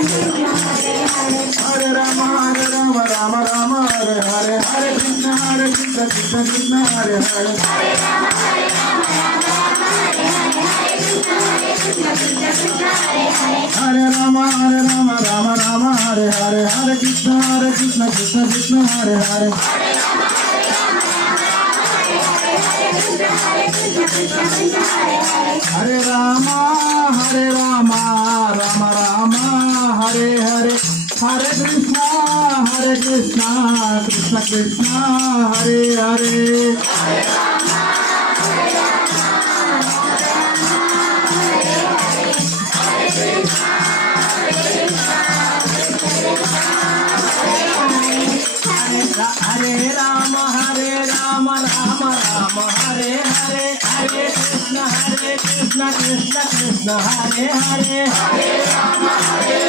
Hare Rama Rama Rama Hare Hare, Hare Krishna Krishna Krishna Hare Hare, Hare Rama Rama Rama Hare Hare, Hare Krishna Krishna Krishna Hare Hare, Hare Rama Rama Rama Hare Hare, Hare Krishna Krishna Krishna Hare Hare, Hare Rama Rama Rama Hare Hare, Hare Krishna Krishna Krishna Hare Hare, Hare Rama